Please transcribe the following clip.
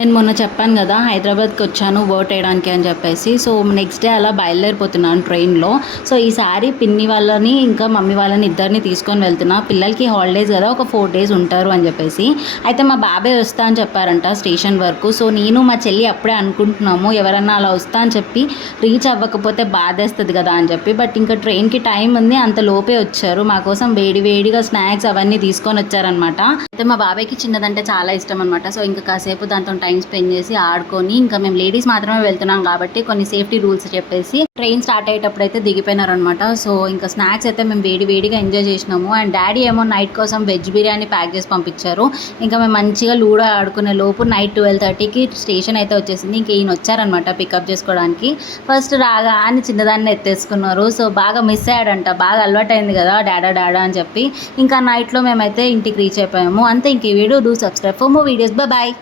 నేను మొన్న చెప్పాను కదా హైదరాబాద్కి వచ్చాను ఓట్ వేయడానికి అని చెప్పేసి. సో నెక్స్ట్ డే అలా బయలుదేరిపోతున్నాను ట్రైన్లో. సో ఈసారి పిన్ని వాళ్ళని ఇంకా మమ్మీ వాళ్ళని ఇద్దరిని తీసుకొని వెళ్తున్నా. పిల్లలకి హాలిడేస్ కదా, ఒక 4 days ఉంటారు అని చెప్పేసి. అయితే మా బాబాయ్ వస్తా అని చెప్పారంట స్టేషన్ వరకు. సో నేను మా చెల్లి అప్పుడే అనుకుంటున్నాము ఎవరన్నా అలా వస్తా అని చెప్పి రీచ్ అవ్వకపోతే బాధేస్తుంది కదా అని చెప్పి. బట్ ఇంకా ట్రైన్కి టైం ఉంది, అంత లోపే వచ్చారు. మా కోసం వేడి వేడిగా స్నాక్స్ అవన్నీ తీసుకొని వచ్చారనమాట. అయితే మా బాబాయ్కి చిన్నదంటే చాలా ఇష్టం అనమాట. సో ఇంకా కాసేపు దాంతో టైం స్పెండ్ చేసి ఆడుకొని, ఇంకా మేము లేడీస్ మాత్రమే వెళ్తున్నాం కాబట్టి కొన్ని సేఫ్టీ రూల్స్ చెప్పేసి ట్రైన్ స్టార్ట్ అయ్యేటప్పుడు అయితే దిగిపోయినారనమాట. సో ఇంకా స్నాక్స్ అయితే మేము వేడిగా ఎంజాయ్ చేసినాము. అండ్ డాడీ ఏమో నైట్ కోసం వెజ్ బిర్యానీ ప్యాక్ చేసి పంపించారు. ఇంకా మేము మంచిగా లూడో ఆడుకునే లోపు నైట్ 12:30కి స్టేషన్ అయితే వచ్చేసింది. ఇంకా ఈయన వచ్చారనమాట పికప్ చేసుకోవడానికి. ఫస్ట్ రాగా అని చిన్నదాన్ని ఎత్తేసుకున్నారు. సో బాగా మిస్ అయ్యాడంట, బాగా అలవాటైంది కదా డాడా అని చెప్పి. ఇంకా నైట్లో మేమైతే ఇంటికి రీచ్ అయిపోయాము. అంతే. ఇంక ఈ video do subscribe for more videos. Bye.